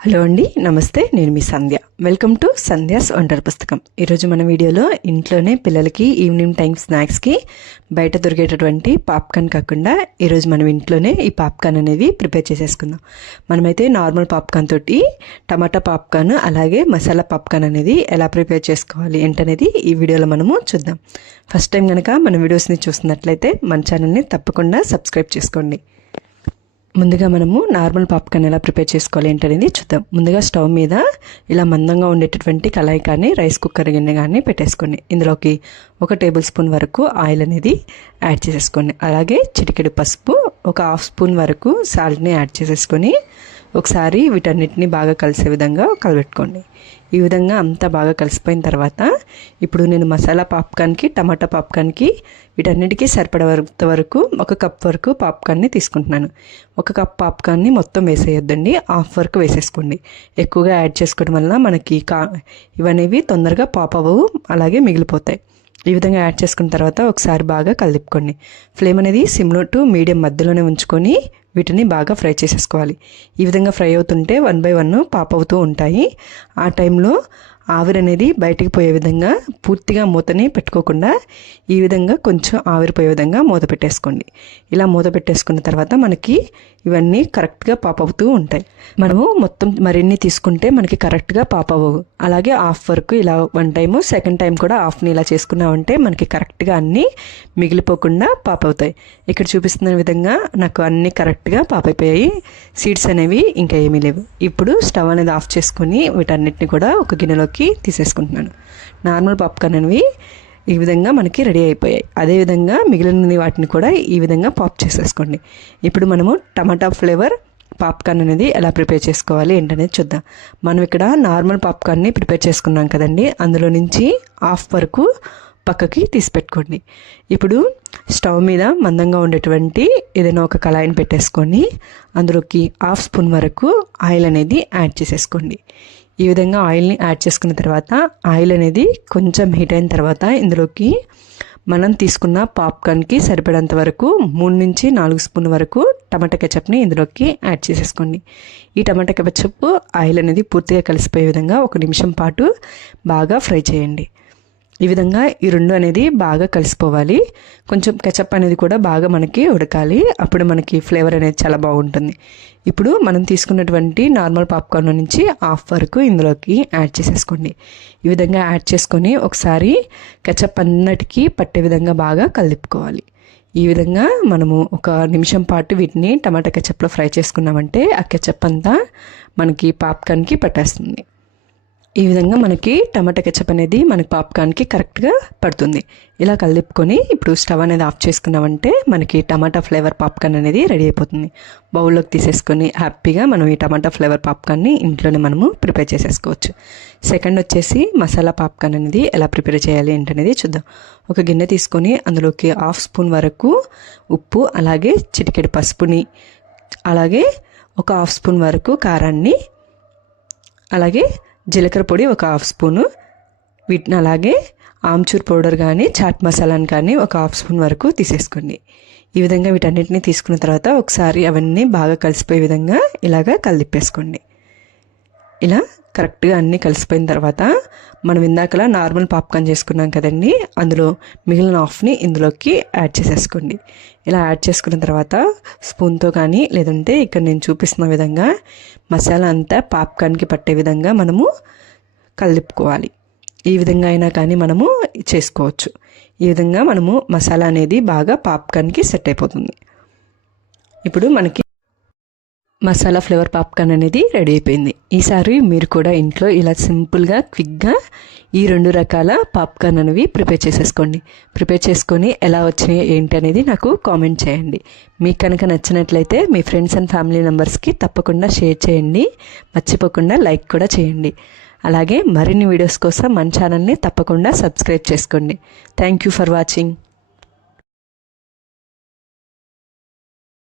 Hello అండి, నమస్తే. నేను మీ సంధ్య. వెల్కమ్ టు సంధ్యాస్ వంటర్ పుస్తకం. ఈరోజు మన వీడియోలో ఇంట్లోనే పిల్లలకి ఈవినింగ్ టైం స్నాక్స్కి బయట దొరికేటటువంటి పాప్కార్న్ కాకుండా ఈరోజు మనం ఇంట్లోనే ఈ పాప్కార్న్ అనేది ప్రిపేర్ చేసేసుకుందాం. మనమైతే నార్మల్ పాప్కార్న్ తోటి టమాటా పాప్కార్న్ అలాగే మసాలా పాప్కార్న్ అనేది ఎలా ప్రిపేర్ చేసుకోవాలి ఏంటనేది ఈ వీడియోలో మనము చూద్దాం. ఫస్ట్ టైం కనుక మన వీడియోస్ని చూస్తున్నట్లయితే మన ఛానల్ని తప్పకుండా సబ్స్క్రైబ్ చేసుకోండి. ముందుగా మనము నార్మల్ పాప్కార్న్ ఎలా ప్రిపేర్ చేసుకోవాలి ఏంటనేది చూద్దాం. ముందుగా స్టవ్ మీద ఇలా మందంగా ఉండేటటువంటి కళాయి కానీ రైస్ కుక్కర్ గిన్నె కానీ పెట్టేసుకోండి. ఇందులోకి 1 టేబుల్ స్పూన్ వరకు ఆయిల్ అనేది యాడ్ చేసేసుకోండి. అలాగే చిటికెడు పసుపు, 1/2 స్పూన్ వరకు సాల్ట్ని యాడ్ చేసేసుకొని ఒకసారి వీటన్నిటిని బాగా కలిసే విధంగా కలబెట్టుకోండి. ఈ విధంగా అంతా బాగా కలిసిపోయిన తర్వాత ఇప్పుడు నేను మసాలా పాప్కార్న్కి టమాటా పాప్కార్న్కి వీటన్నిటికీ సరిపడే వరకు 1 కప్ వరకు పాప్కార్న్ని తీసుకుంటున్నాను. 1 కప్ పాప్కార్న్ని మొత్తం వేసేయొద్దండి, హాఫ్ వరకు వేసేసుకోండి. ఎక్కువగా యాడ్ చేసుకోవడం వల్ల మనకి ఇవనేవి తొందరగా పాప్ అవ్వవు, అలాగే మిగిలిపోతాయి. ఈ విధంగా యాడ్ చేసుకున్న తర్వాత ఒకసారి బాగా కలుపుకోండి. ఫ్లేమ్ అనేది సిమ్లో టు మీడియం మధ్యలోనే ఉంచుకొని వీటిని బాగా ఫ్రై చేసేసుకోవాలి. ఈ విధంగా ఫ్రై అవుతుంటే 1 బై 1 పాప్ అవుతూ ఉంటాయి. ఆ టైంలో ఆవిరి అనేది బయటికి పోయే విధంగా పూర్తిగా మూతని పెట్టుకోకుండా ఈ విధంగా కొంచెం ఆవిరిపోయే విధంగా మూత పెట్టేసుకోండి. ఇలా మూత పెట్టేసుకున్న తర్వాత మనకి ఇవన్నీ కరెక్ట్గా పాప్ అవుతూ ఉంటాయి. మనము మొత్తం మరిన్ని తీసుకుంటే మనకి కరెక్ట్గా పాప్ అవ్వవు. అలాగే హాఫ్ వరకు ఇలా 1 టైము, సెకండ్ టైం కూడా హాఫ్ని ఇలా చేసుకున్నామంటే మనకి కరెక్ట్గా అన్నీ మిగిలిపోకుండా పాప్ అవుతాయి. ఇక్కడ చూపిస్తున్న విధంగా నాకు అన్నీ కరెక్ట్గా పాప్ అయిపోయాయి. సీడ్స్ అనేవి ఇంకా ఏమీ లేవు. ఇప్పుడు స్టవ్ అనేది ఆఫ్ చేసుకొని వీటన్నిటిని కూడా ఒక గిన్నెలోకి తీసేసుకుంటున్నాను. నార్మల్ పాప్కార్న్ అనేవి ఈ విధంగా మనకి రెడీ అయిపోయాయి. అదేవిధంగా మిగిలిన వాటిని కూడా ఈ విధంగా పాప్ చేసేసుకోండి. ఇప్పుడు మనము టమాటా ఫ్లేవర్ పాప్కార్న్ అనేది ఎలా ప్రిపేర్ చేసుకోవాలి ఏంటనేది చూద్దాం. మనం ఇక్కడ నార్మల్ పాప్కార్న్ని ప్రిపేర్ చేసుకున్నాం కదండి, అందులో నుంచి హాఫ్ వరకు పక్కకి తీసి పెట్టుకోండి. ఇప్పుడు స్టవ్ మీద మందంగా ఉండేటువంటి ఏదైనా ఒక కళాయిని పెట్టేసుకొని అందులోకి 1/2 స్పూన్ వరకు ఆయిల్ అనేది యాడ్ చేసేసుకోండి. ఈ విధంగా ఆయిల్ని యాడ్ చేసుకున్న తర్వాత ఆయిల్ అనేది కొంచెం హీట్ అయిన తర్వాత ఇందులోకి మనం తీసుకున్న పాప్కార్న్కి సరిపడేంత వరకు 3 నుంచి 4 స్పూన్ వరకు టమాటా కెచప్ని ఇందులోకి యాడ్ చేసేసుకోండి. ఈ టమాటా కెచప్ ఆయిల్ అనేది పూర్తిగా కలిసిపోయే విధంగా 1 నిమిషం పాటు బాగా ఫ్రై చేయండి. ఈ విధంగా ఈ రెండు అనేది బాగా కలిసిపోవాలి. కొంచెం కెచప్ అనేది కూడా బాగా మనకి ఉడకాలి, అప్పుడు మనకి ఫ్లేవర్ అనేది చాలా బాగుంటుంది. ఇప్పుడు మనం తీసుకున్నటువంటి నార్మల్ పాప్కార్న్ నుంచి హాఫ్ వరకు ఇందులోకి యాడ్ చేసేసుకోండి. ఈ విధంగా యాడ్ చేసుకొని ఒకసారి కెచప్ అన్నిటికీ పట్టే విధంగా బాగా కలుపుకోవాలి. ఈ విధంగా మనము 1 నిమిషం పాటు వీటిని టమాటా కెచప్లో ఫ్రై చేసుకున్నామంటే ఆ కెచప్ అంతా మనకి పాప్కార్న్కి పట్టేస్తుంది. ఈ విధంగా మనకి టమాటా కెచప్ అనేది మనకి పాప్కార్న్కి కరెక్ట్గా పడుతుంది. ఇలా కలుపుకొని ఇప్పుడు స్టవ్ అనేది ఆఫ్ చేసుకున్నామంటే మనకి టమాటా ఫ్లేవర్ పాప్కార్న్ అనేది రెడీ అయిపోతుంది. బౌల్లోకి తీసేసుకొని హ్యాపీగా మనం ఈ టమాటా ఫ్లేవర్ పాప్కార్న్ని ఇంట్లోనే మనము ప్రిపేర్ చేసేసుకోవచ్చు. సెకండ్ వచ్చేసి మసాలా పాప్కార్న్ అనేది ఎలా ప్రిపేర్ చేయాలి ఏంటనేది చూద్దాం. ఒక గిన్నె తీసుకొని అందులోకి 1/2 స్పూన్ వరకు ఉప్పు, అలాగే చిటికెడు పసుపుని, అలాగే 1/2 స్పూన్ వరకు కారాన్ని, అలాగే జీలకర్ర పొడి 1/2 స్పూను, వీటిని అలాగే ఆమ్చూర్ పౌడర్ కానీ చాట్ మసాలాని కానీ 1/2 స్పూన్ వరకు తీసేసుకోండి. ఈ విధంగా వీటన్నిటిని తీసుకున్న తర్వాత ఒకసారి అవన్నీ బాగా కలిసిపోయే విధంగా ఇలాగా కలిపేసుకోండి. ఇలా కరెక్ట్గా అన్నీ కలిసిపోయిన తర్వాత మనం ఇందాకలా నార్మల్ పాప్కార్న్ చేసుకున్నాం కదండి, అందులో మిగిలిన హాఫ్ని ఇందులోకి యాడ్ చేసేసుకోండి. ఇలా యాడ్ చేసుకున్న తర్వాత స్పూన్తో కానీ లేదంటే ఇక్కడ నేను చూపిస్తున్న విధంగా మసాలా అంతా పాప్కార్న్కి పట్టే విధంగా మనము కలుపుకోవాలి. ఈ విధంగా అయినా కానీ మనము చేసుకోవచ్చు. ఈ విధంగా మనము మసాలా అనేది బాగా పాప్కార్న్కి సెట్ అయిపోతుంది. ఇప్పుడు మనకి మసాలా ఫ్లేవర్ పాప్కార్న్ అనేది రెడీ అయిపోయింది. ఈసారి మీరు కూడా ఇంట్లో ఇలా సింపుల్గా క్విక్గా ఈ 2 రకాల పాప్కార్న్ అనేవి ప్రిపేర్ చేసేసుకోండి. ప్రిపేర్ చేసుకొని ఎలా వచ్చినాయి ఏంటి అనేది నాకు కామెంట్ చేయండి. మీకు కనుక నచ్చినట్లయితే మీ ఫ్రెండ్స్ అండ్ ఫ్యామిలీ మెంబర్స్కి తప్పకుండా షేర్ చేయండి. మర్చిపోకుండా లైక్ కూడా చేయండి. అలాగే మరిన్ని వీడియోస్ కోసం మన ఛానల్ని తప్పకుండా సబ్స్క్రైబ్ చేసుకోండి. Thank you for watching.